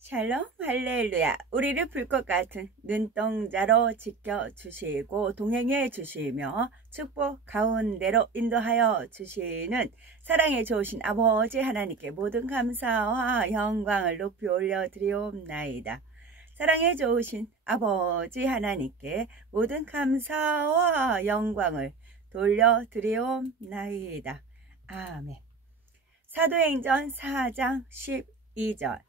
샬롬 할렐루야. 우리를 불꽃 같은 눈동자로 지켜주시고 동행해 주시며 축복 가운데로 인도하여 주시는 사랑에 좋으신 아버지 하나님께 모든 감사와 영광을 높이 올려드리옵나이다. 사랑에 좋으신 아버지 하나님께 모든 감사와 영광을 돌려드리옵나이다. 아멘. 사도행전 4장 12절.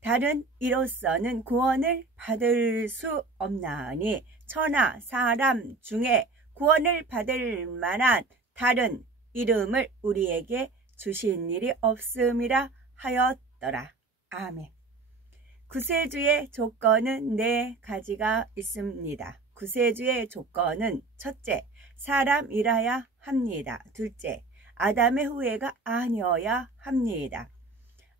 다른 이로서는 구원을 받을 수 없나니 천하 사람 중에 구원을 받을 만한 다른 이름을 우리에게 주신 일이 없음이라 하였더라. 아멘. 구세주의 조건은 4가지가 있습니다. 구세주의 조건은 첫째, 사람이라야 합니다. 둘째, 아담의 후예가 아니어야 합니다.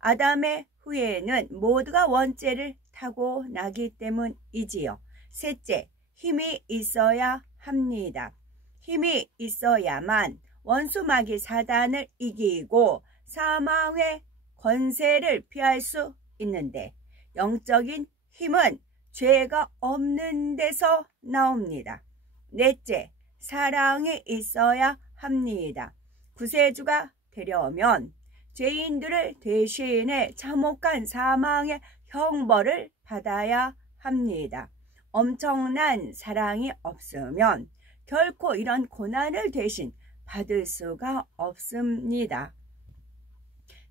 아담의 후에는 모두가 원죄를 타고나기 때문이지요. 셋째, 힘이 있어야 합니다. 힘이 있어야만 원수마귀 사단을 이기고 사망의 권세를 피할 수 있는데 영적인 힘은 죄가 없는 데서 나옵니다. 넷째, 사랑이 있어야 합니다. 구세주가 되려면 죄인들을 대신해 참혹한 사망의 형벌을 받아야 합니다. 엄청난 사랑이 없으면 결코 이런 고난을 대신 받을 수가 없습니다.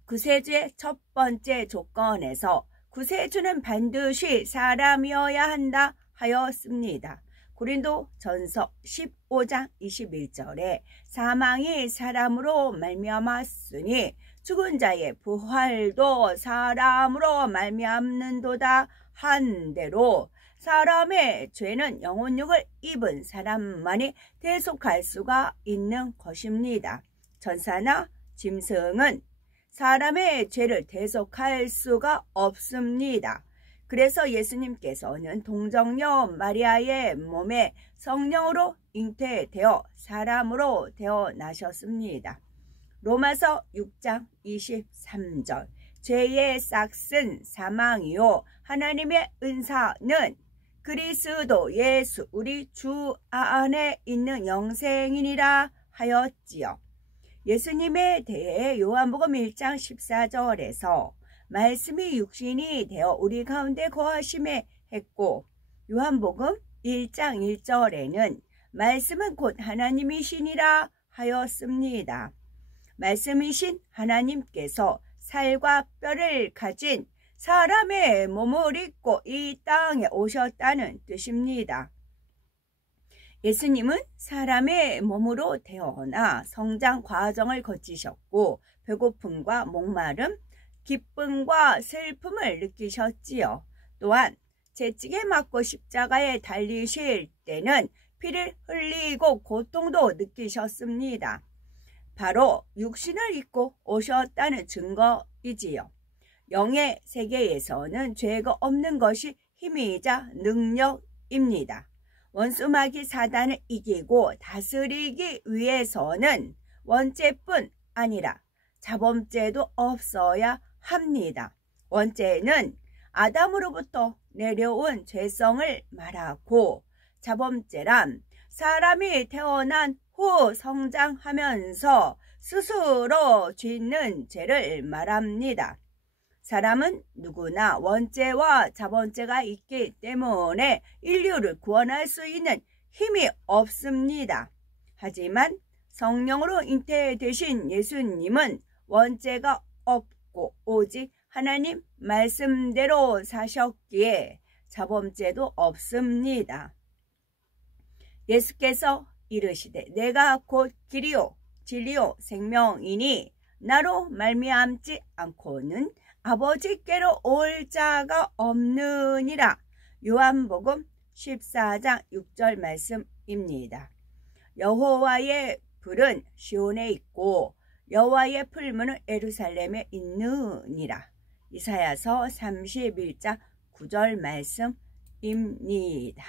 구세주의 첫 번째 조건에서 구세주는 반드시 사람이어야 한다 하였습니다. 고린도전서 15장 21절에 사망이 사람으로 말미암았으니 죽은 자의 부활도 사람으로 말미암는도다 한대로 사람의 죄는 영혼육을 입은 사람만이 대속할 수가 있는 것입니다. 천사나 짐승은 사람의 죄를 대속할 수가 없습니다. 그래서 예수님께서는 동정녀 마리아의 몸에 성령으로 잉태되어 사람으로 태어나셨습니다. 로마서 6장 23절. 죄의 싹은 사망이요 하나님의 은사는 그리스도 예수 우리 주 안에 있는 영생이니라 하였지요. 예수님에 대해 요한복음 1장 14절에서 말씀이 육신이 되어 우리 가운데 거하심에 했고, 요한복음 1장 1절에는 말씀은 곧 하나님이시니라 하였습니다. 말씀이신 하나님께서 살과 뼈를 가진 사람의 몸을 입고 이 땅에 오셨다는 뜻입니다. 예수님은 사람의 몸으로 태어나 성장 과정을 거치셨고 배고픔과 목마름, 기쁨과 슬픔을 느끼셨지요. 또한 채찍에 맞고 십자가에 달리실 때는 피를 흘리고 고통도 느끼셨습니다. 바로 육신을 입고 오셨다는 증거이지요. 영의 세계에서는 죄가 없는 것이 힘이자 능력입니다. 원수마귀 사단을 이기고 다스리기 위해서는 원죄뿐 아니라 자범죄도 없어야 합니다. 원죄는 아담으로부터 내려온 죄성을 말하고 자범죄란 사람이 태어난 후 성장하면서 스스로 짓는 죄를 말합니다. 사람은 누구나 원죄와 자범죄가 있기 때문에 인류를 구원할 수 있는 힘이 없습니다. 하지만 성령으로 잉태되신 예수님은 원죄가 없고 오직 하나님 말씀대로 사셨기에 자범죄도 없습니다. 예수께서 이르시되 내가 곧 길이요 진리요 생명이니 나로 말미암지 않고는 아버지께로 올 자가 없느니라. 요한복음 14장 6절 말씀입니다. 여호와의 불은 시온에 있고 여호와의 풀무는 예루살렘에 있느니라. 이사야서 31장 9절 말씀입니다.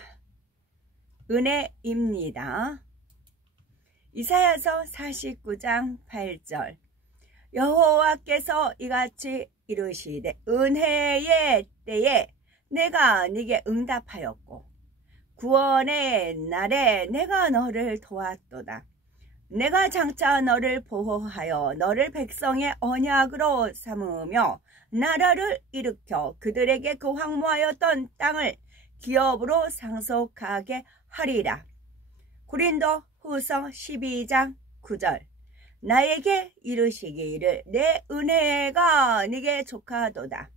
은혜입니다. 이사야서 49장 8절. 여호와께서 이같이 이르시되 은혜의 때에 내가 네게 응답하였고 구원의 날에 내가 너를 도왔도다. 내가 장차 너를 보호하여 너를 백성의 언약으로 삼으며 나라를 일으켜 그들에게 그 황무하였던 땅을 기업으로 상속하게 하리라. 고린도 후서 12장 9절. 나에게 이르시기를 내 은혜가 네게 족하도다.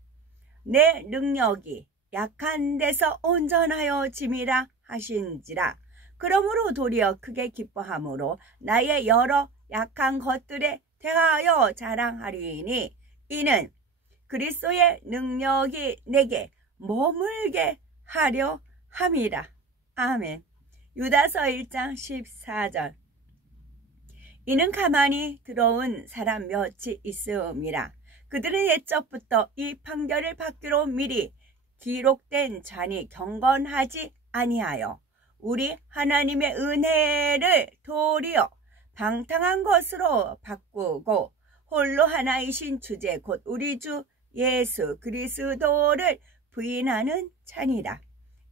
내 능력이 약한 데서 온전하여 짐이라 하신지라. 그러므로 도리어 크게 기뻐함으로 나의 여러 약한 것들에 대하여 자랑하리니 이는 그리스도의 능력이 내게 머물게 하려 함이라. 아멘. 유다서 1장 14절. 이는 가만히 들어온 사람 몇이 있음이라. 그들은 옛적부터 이 판결을 받기로 미리 기록된 자니 경건하지 아니하여 우리 하나님의 은혜를 도리어 방탕한 것으로 바꾸고 홀로 하나이신 주제 곧 우리 주 예수 그리스도를 부인하는 자니라.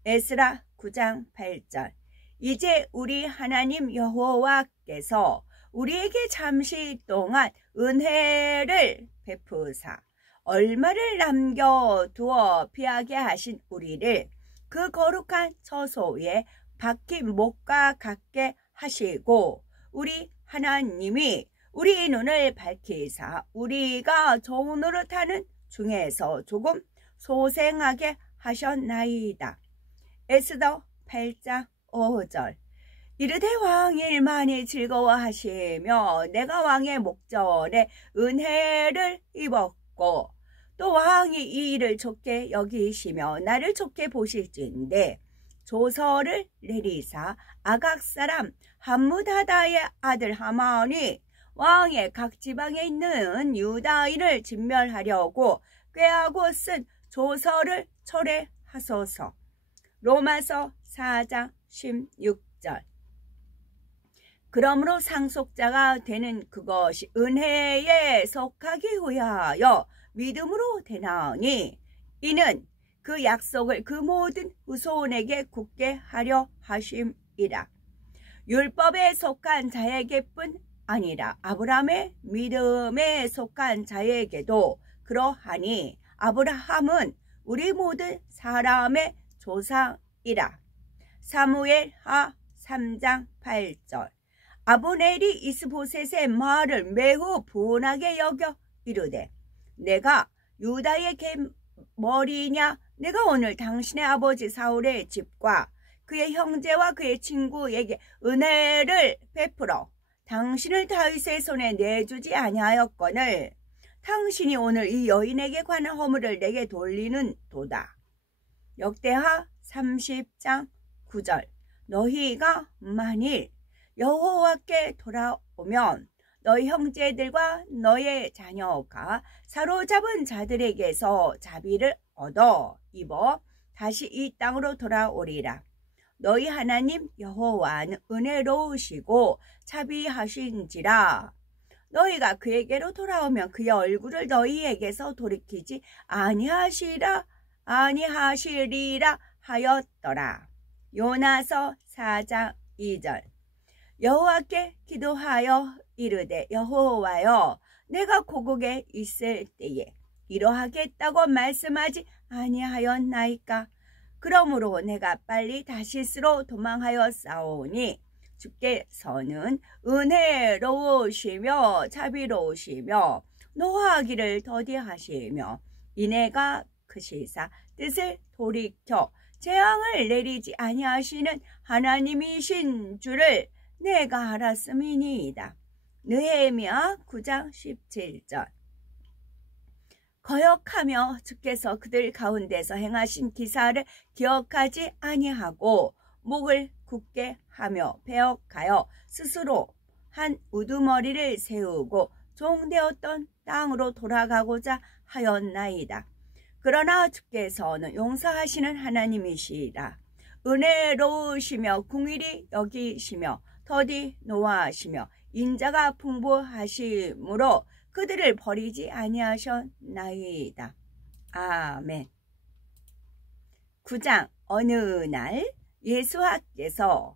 에스라 9장 8절. 이제 우리 하나님 여호와께서 우리에게 잠시 동안 은혜를 베푸사 얼마를 남겨두어 피하게 하신 우리를 그 거룩한 처소에 박힌 목과 같게 하시고 우리 하나님이 우리 눈을 밝히사 우리가 좋은 노릇하는 중에서 조금 소생하게 하셨나이다. 에스더 8장 5절. 이르되 왕이 일만이 즐거워하시며 내가 왕의 목전에 은혜를 입었고 또 왕이 이 일을 좋게 여기시며 나를 좋게 보실진데 조서를 내리사 아각 사람 함무다다의 아들 하만이 왕의 각 지방에 있는 유다인을 진멸하려고 꾀하고 쓴 조서를 철회하소서. 로마서 4장 16절. 그러므로 상속자가 되는 그것이 은혜에 속하기 위하여 믿음으로 되나니 이는 그 약속을 그 모든 후손에게 굳게 하려 하심이라. 율법에 속한 자에게뿐 아니라 아브라함의 믿음에 속한 자에게도 그러하니 아브라함은 우리 모든 사람의 조상이라. 사무엘하 3장 8절. 아브넬이 이스보셋의 말을 매우 분하게 여겨 이르되 내가 유다의 머리냐? 내가 오늘 당신의 아버지 사울의 집과 그의 형제와 그의 친구에게 은혜를 베풀어 당신을 다윗의 손에 내주지 아니하였거늘 당신이 오늘 이 여인에게 관한 허물을 내게 돌리는 도다. 역대하 30장 9절. 너희가 만일 여호와께 돌아오면 너희 형제들과 너의 자녀가 사로잡은 자들에게서 자비를 얻어 입어 다시 이 땅으로 돌아오리라. 너희 하나님 여호와는 은혜로우시고 자비하신지라. 너희가 그에게로 돌아오면 그의 얼굴을 너희에게서 돌이키지 아니하시리라 하였더라. 요나서 4장 2절. 여호와께 기도하여 이르되 여호와여 내가 고국에 있을 때에 이러하겠다고 말씀하지 아니하였나이까. 그러므로 내가 빨리 다시스로 도망하였사오니 주께서는 은혜로우시며 자비로우시며 노하기를 더디하시며 인애가 크시사 뜻을 돌이켜 재앙을 내리지 아니하시는 하나님이신 줄을 내가 알았음이니이다. 느헤미야 9장 17절. 거역하며 주께서 그들 가운데서 행하신 기사를 기억하지 아니하고 목을 굳게 하며 배역하여 스스로 한 우두머리를 세우고 종되었던 땅으로 돌아가고자 하였나이다. 그러나 주께서는 용서하시는 하나님이시라. 은혜로우시며 궁일이 여기시며 더디 노하시며 인자가 풍부하시므로 그들을 버리지 아니하셨나이다. 아멘. 9장. 어느 날 예수께서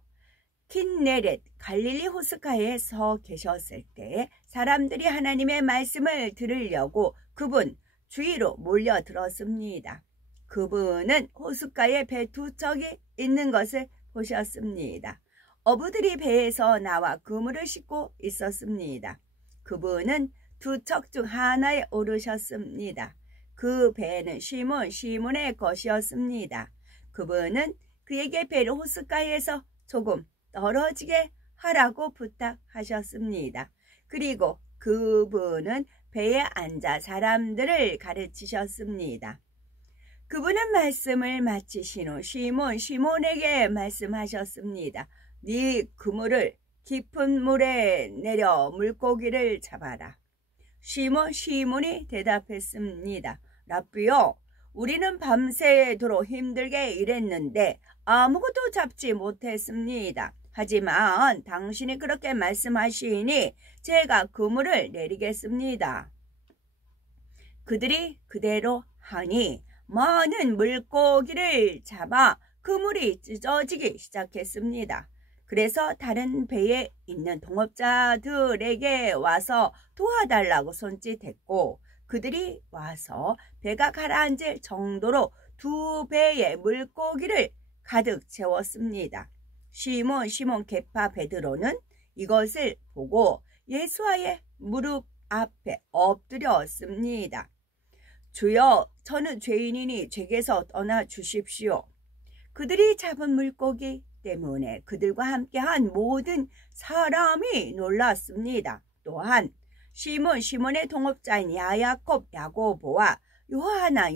킨네렛 갈릴리 호숫가에 서 계셨을 때 사람들이 하나님의 말씀을 들으려고 그분 주위로 몰려들었습니다. 그분은 호숫가에 배 2척이 있는 것을 보셨습니다. 어부들이 배에서 나와 그물을 싣고 있었습니다. 그분은 2척 중 하나에 오르셨습니다. 그 배는 시몬의 것이었습니다. 그분은 그에게 배를 호숫가에서 조금 떨어지게 하라고 부탁하셨습니다. 그리고 그분은 배에 앉아 사람들을 가르치셨습니다. 그분은 말씀을 마치신 후 시몬에게 말씀하셨습니다. 네 그물을 깊은 물에 내려 물고기를 잡아라. 시몬이 대답했습니다. 라삐요, 우리는 밤새도록 힘들게 일했는데 아무것도 잡지 못했습니다. 하지만 당신이 그렇게 말씀하시니 제가 그물을 내리겠습니다. 그들이 그대로 하니 많은 물고기를 잡아 그물이 찢어지기 시작했습니다. 그래서 다른 배에 있는 동업자들에게 와서 도와달라고 손짓했고 그들이 와서 배가 가라앉을 정도로 2배의 물고기를 가득 채웠습니다. 시몬 게파 베드로는 이것을 보고 예수와의 무릎 앞에 엎드렸습니다. 주여, 저는 죄인이니 제게서 떠나 주십시오. 그들이 잡은 물고기 때문에 그들과 함께한 모든 사람이 놀랐습니다. 또한 시몬의 동업자인 야고보와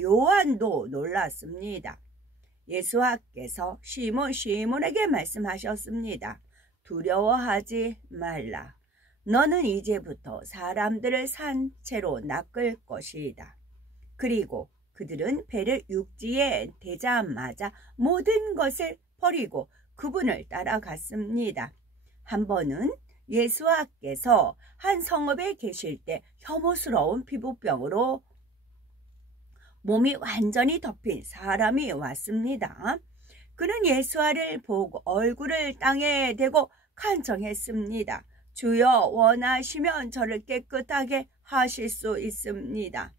요한도 놀랐습니다. 예수께서 시몬에게 말씀하셨습니다. 두려워하지 말라. 너는 이제부터 사람들을 산채로 낚을 것이다. 그리고 그들은 배를 육지에 대자마자 모든 것을 버리고 그분을 따라갔습니다. 한 번은 예수께서 한 성읍에 계실 때 혐오스러운 피부병으로 몸이 완전히 덮인 사람이 왔습니다. 그는 예수를 보고 얼굴을 땅에 대고 간청했습니다. 주여, 원하시면 저를 깨끗하게 하실 수 있습니다.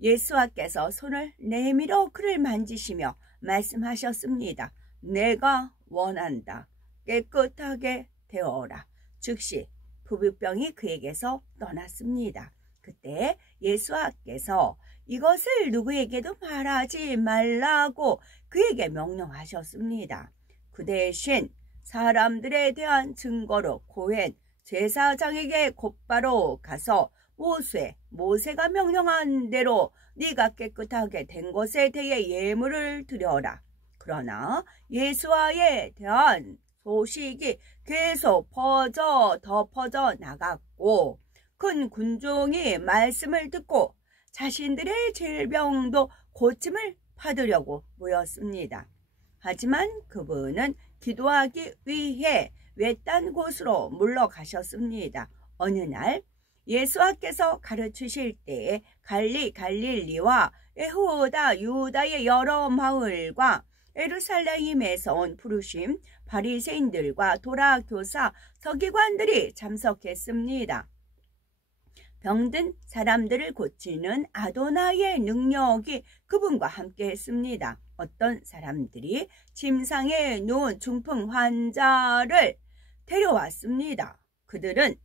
예수께서 손을 내밀어 그를 만지시며 말씀하셨습니다. 내가 원한다. 깨끗하게 되어라. 즉시 부부병이 그에게서 떠났습니다. 그때 예수께서 이것을 누구에게도 말하지 말라고 그에게 명령하셨습니다. 그 대신 사람들에 대한 증거로 고hen 제사장에게 곧바로 가서 모세가 명령한 대로 네가 깨끗하게 된 것에 대해 예물을 드려라. 그러나 예수와에 대한 소식이 계속 더 퍼져 나갔고 큰 군중이 말씀을 듣고 자신들의 질병도 고침을 받으려고 모였습니다. 하지만 그분은 기도하기 위해 외딴 곳으로 물러가셨습니다. 어느 날 예수께서 가르치실 때에 갈릴리와 예후다 유다의 여러 마을과 예루살렘에서 온 부르심 바리새인들과 도라교사 서기관들이 참석했습니다. 병든 사람들을 고치는 아도나의 능력이 그분과 함께 했습니다. 어떤 사람들이 침상에 누운 중풍 환자를 데려왔습니다. 그들은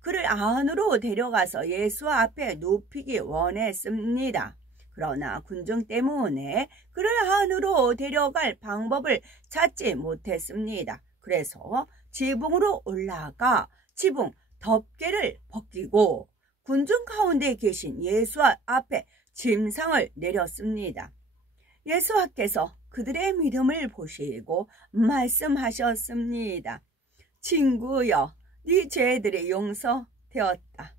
그를 안으로 데려가서 예수 앞에 눕히기 원했습니다. 그러나 군중 때문에 그를 안으로 데려갈 방법을 찾지 못했습니다. 그래서 지붕으로 올라가 지붕 덮개를 벗기고 군중 가운데 계신 예수 앞에 침상을 내렸습니다. 예수께서 그들의 믿음을 보시고 말씀하셨습니다. 친구여, 네 죄들이 용서되었다.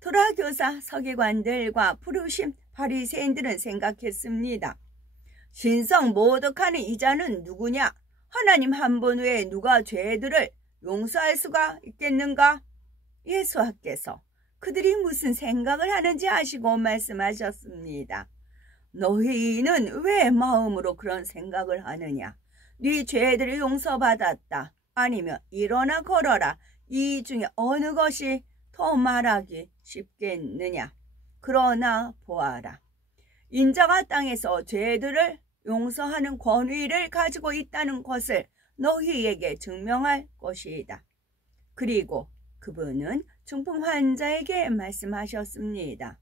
도라교사 서기관들과 부르심 바리새인들은 생각했습니다. 신성 모독하는 이 자는 누구냐? 하나님 한 분 외에 누가 죄들을 용서할 수가 있겠는가? 예수께서 그들이 무슨 생각을 하는지 아시고 말씀하셨습니다. 너희는 왜 마음으로 그런 생각을 하느냐? 네 죄들을 용서받았다. 아니면 일어나 걸어라. 이 중에 어느 것이 더 말하기 쉽겠느냐? 그러나 보아라. 인자가 땅에서 죄들을 용서하는 권위를 가지고 있다는 것을 너희에게 증명할 것이다. 그리고 그분은 중풍 환자에게 말씀하셨습니다.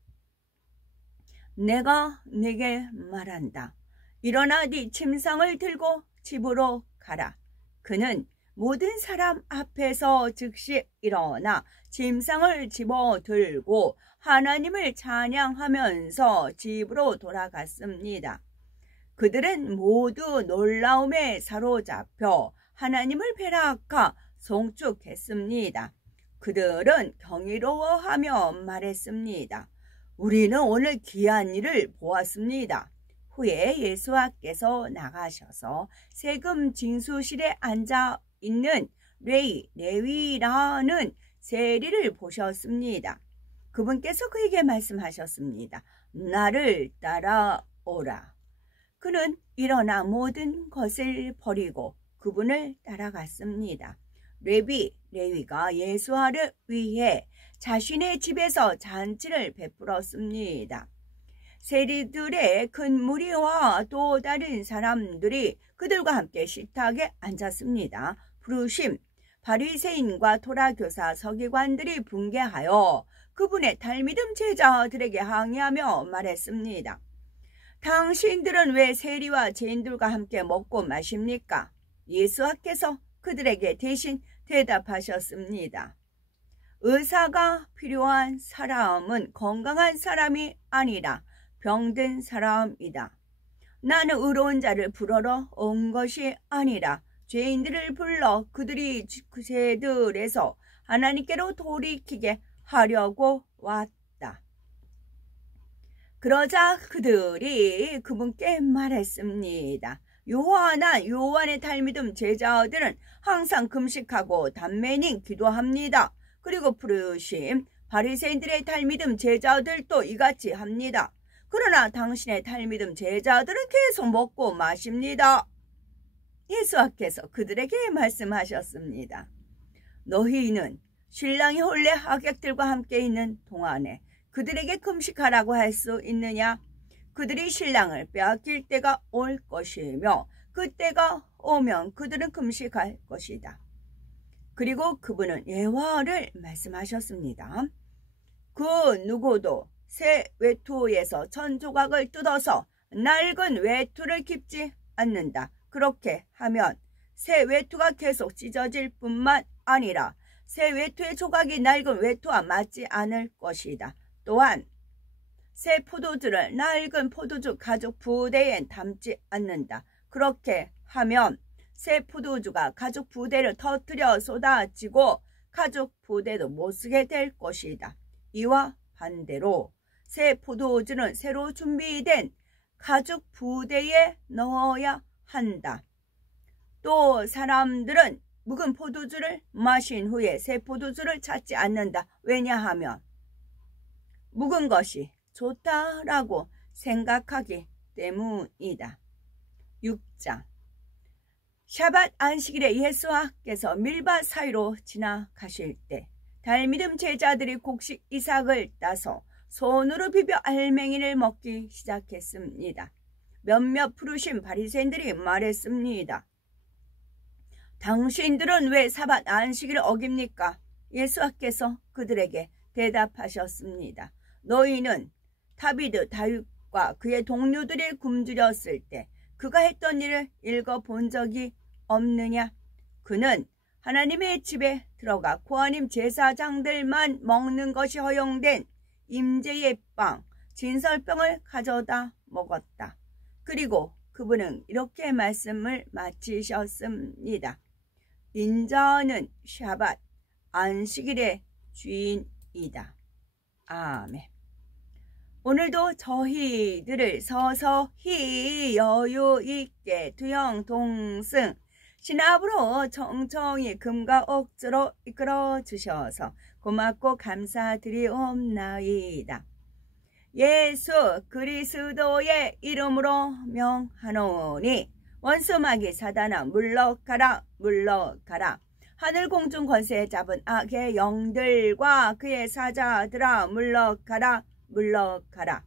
내가 네게 말한다. 일어나 네 침상을 들고 집으로 가라. 그는 모든 사람 앞에서 즉시 일어나 침상을 집어들고 하나님을 찬양하면서 집으로 돌아갔습니다. 그들은 모두 놀라움에 사로잡혀 하나님을 배락하 송축했습니다. 그들은 경이로워하며 말했습니다. 우리는 오늘 귀한 일을 보았습니다. 후에 예수께서 나가셔서 세금 징수실에 앉아 있는 레위라는 세리를 보셨습니다. 그분께서 그에게 말씀하셨습니다. 나를 따라오라. 그는 일어나 모든 것을 버리고 그분을 따라갔습니다. 레위가 예수를 위해 자신의 집에서 잔치를 베풀었습니다. 세리들의 큰 무리와 또 다른 사람들이 그들과 함께 식탁에 앉았습니다. 부르심 바리새인과 토라교사 서기관들이 분개하여 그분의 달미듬 제자들에게 항의하며 말했습니다. 당신들은 왜 세리와 죄인들과 함께 먹고 마십니까? 예수께서 그들에게 대신 대답하셨습니다. 의사가 필요한 사람은 건강한 사람이 아니라 병든 사람이다. 나는 의로운 자를 부르러 온 것이 아니라 죄인들을 불러 그들이 죄들에서 하나님께로 돌이키게 하려고 왔다. 그러자 그들이 그분께 말했습니다. 요한의 달미듬 제자들은 항상 금식하고 단매닝 기도합니다. 그리고 부르심 바리새인들의 달미듬 제자들도 이같이 합니다. 그러나 당신의 달미듬 제자들은 계속 먹고 마십니다. 예수께서 그들에게 말씀하셨습니다. 너희는 신랑이 혼례 하객들과 함께 있는 동안에 그들에게 금식하라고 할 수 있느냐? 그들이 신랑을 빼앗길 때가 올 것이며 그때가 오면 그들은 금식할 것이다. 그리고 그분은 예화를 말씀하셨습니다. 그 누구도 새 외투에서 천 조각을 뜯어서 낡은 외투를 깁지 않는다. 그렇게 하면 새 외투가 계속 찢어질 뿐만 아니라 새 외투의 조각이 낡은 외투와 맞지 않을 것이다. 또한 새 포도주를 낡은 포도주 가죽 부대에 담지 않는다. 그렇게 하면 새 포도주가 가죽 부대를 터뜨려 쏟아지고 가죽 부대도 못쓰게 될 것이다. 이와 반대로 새 포도주는 새로 준비된 가죽 부대에 넣어야 한다. 또 사람들은 묵은 포도주를 마신 후에 새 포도주를 찾지 않는다. 왜냐하면 묵은 것이 좋다라고 생각하기 때문이다. 6장 샤밧 안식일에 예수께서 밀밭 사이로 지나가실 때 달미듬 제자들이 곡식 이삭을 따서 손으로 비벼 알맹이를 먹기 시작했습니다. 몇몇 부르심 바리새인들이 말했습니다. 당신들은 왜 사밧 안식일을 어깁니까? 예수께서 그들에게 대답하셨습니다. 너희는 다윗과 그의 동료들이 굶주렸을 때 그가 했던 일을 읽어본 적이 없느냐? 그는 하나님의 집에 들어가 코하님 제사장들만 먹는 것이 허용된 임재의 빵, 진설병을 가져다 먹었다. 그리고 그분은 이렇게 말씀을 마치셨습니다. 인자는 샤밧, 안식일의 주인이다. 아멘. 오늘도 저희들을 서서히 여유 있게 두영동승 신압으로 청청히 금과 옥조로 이끌어 주셔서 고맙고 감사드리옵나이다. 예수 그리스도의 이름으로 명하노니 원수 마귀 사단아 물러가라 물러가라. 하늘 공중 권세 잡은 악의 영들과 그의 사자들아 물러가라 물러가라.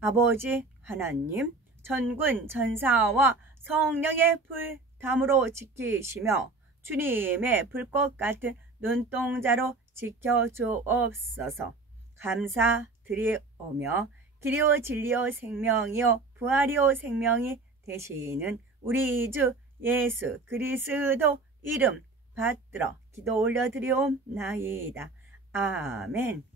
아버지 하나님 천군 천사와 성령의 불담으로 지키시며 주님의 불꽃 같은 눈동자로 지켜주옵소서. 감사드리오며 길이요 진리요 생명이요 부활이요 생명이 되시는 우리 주 예수 그리스도 이름 받들어 기도 올려드리옵나이다. 아멘.